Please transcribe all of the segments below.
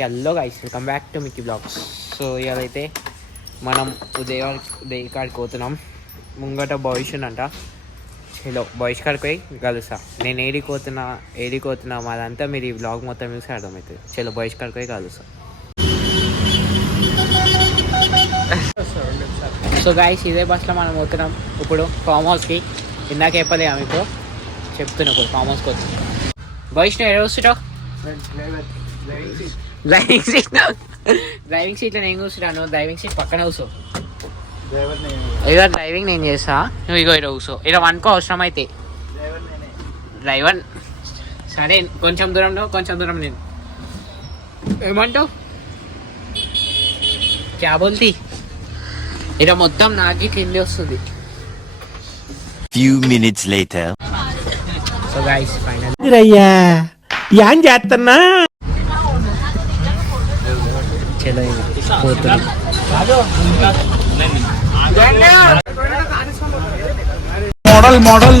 Hello guys, welcome back to Mickey blogs. So ఇవాళైతే మనం ఉదయ్ కాడికి పోతున్నాం. ముంగట భవిష్యత్ అంట. హలో భవిష్యత్ కాడికి పోయి కలుస్తా. నేను ఏడిపోతున్నా అదంతా మీరు ఈ బ్లాగ్ మొత్తం చూసి అర్థమవుతుంది. చలో భవిష్యత్ కాడికి పోయి కలుస్తా. సో గైస్, ఇదే బస్లో మనం పోతున్నాం ఇప్పుడు ఫామ్ హౌస్కి. ఇందాక చెప్పలేదా మీకు, చెప్తున్నా ఇప్పుడు ఫామ్ హౌస్కి వచ్చి. భవిష్యత్ ఏదో వస్తుంటావు డ్రైవింగ్ సీట్లో నేను కూర్చున్నాను. డ్రైవింగ్ సీట్ పక్కన కూర్చో. ఇక డ్రైవింగ్ నేను చేస్తా, నువ్వు ఇగో ఇక్కడ కూర్చో. ఇక్కడ అనుకో అవసరం అయితే డ్రైవర్. సరే కొంచెం దూరం నేను ఏమంటావు క్యాబ్ ఉంది. ఇక్కడ మొత్తం నాకి కింది వస్తుంది. Few minutes later. So guys final ఏం చేస్తున్నా చలో పోతున్నాం. మోడల్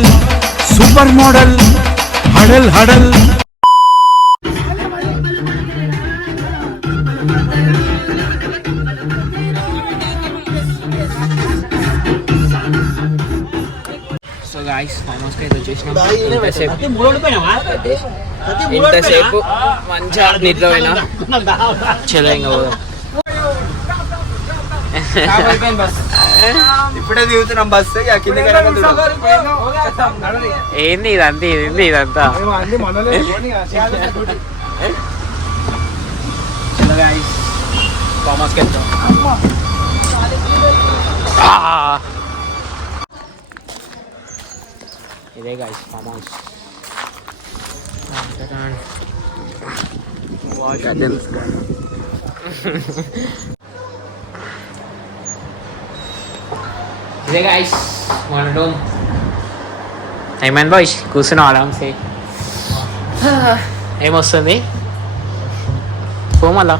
సూపర్ మోడల్ హడల్ సో గాయ్స్, ఫామ్ హౌస్కి అయితే వచ్చేసినాం. ఇంతసేపు మంచిగా నిద్ర పోయినా. చలో ఇంకా పోదాం. ఇప్పుడే దిగుతున్నాం బస్. ఏంది ఇదంతా చలో గాయ్స్, ఫామ్ హౌస్కి వెళ్తాం. ఇదే గాయ్స్ ఫామ్ హౌస్. ఇదే గాయ్స్ మన రూమ్. ఏమైంది బాయ్స్, కూర్చున్నాం ఆరామ్సే. ఏమొస్తుంది పోమలా.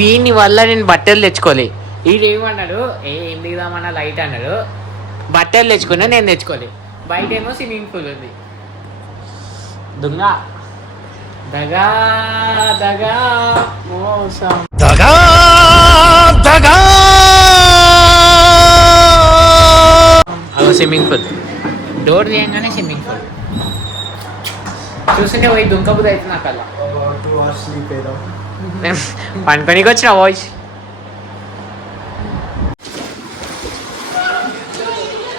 వీని వల్ల నేను బట్టలు తెచ్చుకోలే. వీడు ఏమన్నాడు, ఏం దిగుదామన్నా లైట్ అన్నాడు. బట్టలు తెచ్చుకున్నా, నేను తెచ్చుకోలే. బయట ఏమో స్విమ్మింగ్ పూల్ ఉంది. దొంగ దగా దగా మోసం. అదో స్విమ్మింగ్ పూల్. డోర్ తీయంగానే స్విమ్మింగ్ పూల్. చూస్తుంటే పోయి దుంకబుద్ధి అవుతుంది నాకు. అలా పనుకొనికి వచ్చిన వాయిస్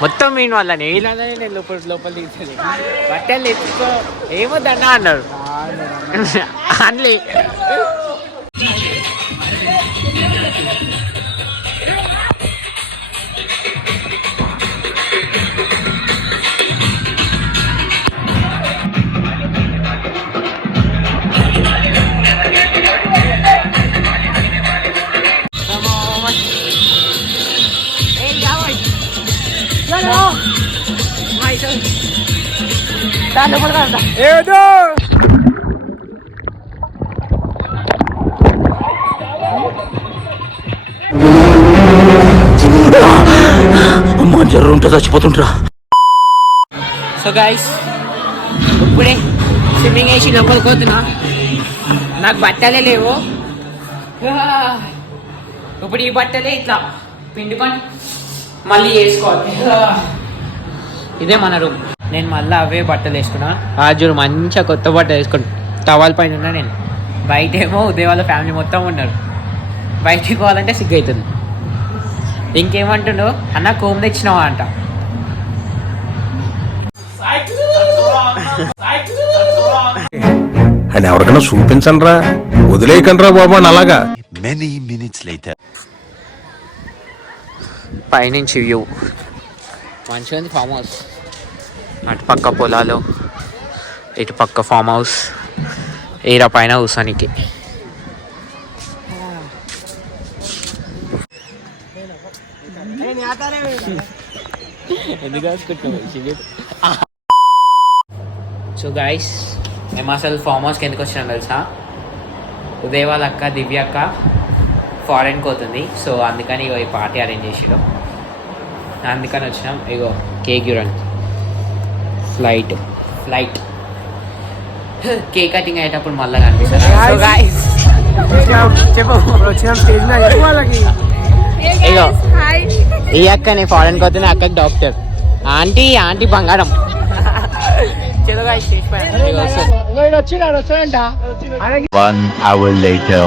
మొత్తం మీన్ వల్ల నేలానే నేను లోపల తీసేది. బట్టలు తెచ్చుకో ఏమొద్దన్నా అన్నాడు. అనలే ఏదో అమ్మా జ్వరం ఉంటే చచ్చిపోతుంటరా. సో గైస్, ఇప్పుడే స్విమ్మింగ్ వేసి లోపలికి పోతున్నా. నాకు బట్టలే లేవు. ఇప్పుడు ఈ బట్టలే ఇట్లా పిండుకొని మళ్ళీ వేసుకోవాలి. ఇదే మన రూమ్. నేను మళ్ళీ అవే బట్టలు వేసుకున్నా. రాజురు మంచిగా కొత్త బట్టలు వేసుకుని టవాల్ పైన ఉన్నా. నేను బయట ఏమో ఉదయ్ వాళ్ళ ఫ్యామిలీ మొత్తం ఉన్నారు. బయటికి పోవాలంటే సిగ్గు అవుతుంది. ఇంకేమంటుండో అన్న కోమ్ తెచ్చినావా అంట. అని ఎవరికైనా చూపించండి రా, వదిలేయకండి రా బాబా. అలాగా Many minutes later. పైనుంచి వ్యూ మంచిగా ఉంది. ఫామ్ హౌస్ అటు పక్క పొలాలు, ఇటు పక్క ఫామ్ హౌస్. ఈర పైన కూర్చోనికి. సో గైస్, మేము అసలు ఫామ్ హౌస్కి ఎందుకు వచ్చినాం తెలుసా? ఉదయ్ వాళ్ళ అక్క దివ్య అక్క ఫారెన్కి పోతుంది. సో అందుకని ఇగో ఈ పార్టీ అరేంజ్ చేసిలో, అందుకని వచ్చినాం. ఇగో కేక్ యూరన్ ఫ్లైట్ కేక్ కటింగ్ అయ్యేటప్పుడు మళ్ళీ కనిపిస్తారు సో గాయస్ చెప్పు వచ్చిన స్టేజ్ మీద చెప్పు వాళ్ళకి. ఇగో ఈ అక్కని ఫారెన్ పోతున్న అక్కకి డాక్టర్ ఆంటీ ఆంటీ బంగారం చలో గాయస్ వచ్చిండ 1 hour later.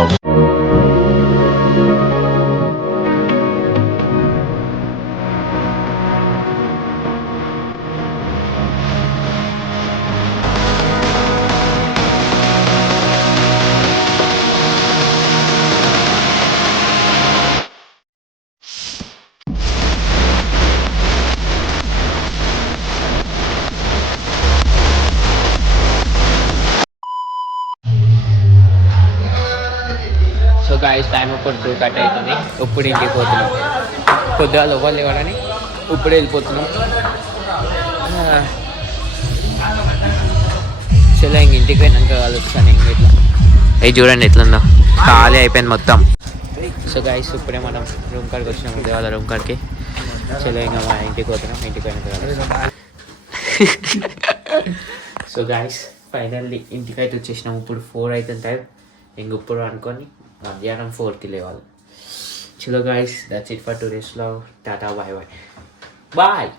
So guys time ఇప్పుడు 2 కట్ అవుతుంది ఇప్పుడు ఇంటికి పోతున్నాం కొద్దిగా లోపల ఇవ్వాలని ఇప్పుడు వెళ్ళిపోతున్నాం చలో ఇంక ఇంటికి పోయినాక కలుస్తాను ఇంక ఇట్లా అవి చూడండి ఎట్లుందో ఖాళీ అయిపోయింది మొత్తం సో గాయస్ ఇప్పుడే మనం రూమ్ కాడికి వచ్చినాం వాళ్ళ రూమ్ కాడికి చలో ఇంకా మా ఇంటికి పోతున్నాం ఇంటికి పోయినాక సో గాయస్ ఫైనల్లీ ఇంటికి అయితే వచ్చేసినాం ఇప్పుడు 4 అవుతుంది టైం ఇంక ఇప్పుడు అనుకొని మధ్యాహ్నం 4కి లేవాలి చలో guys that's it for today's vlog టాటా బాయ్ బాయ్ బాయ్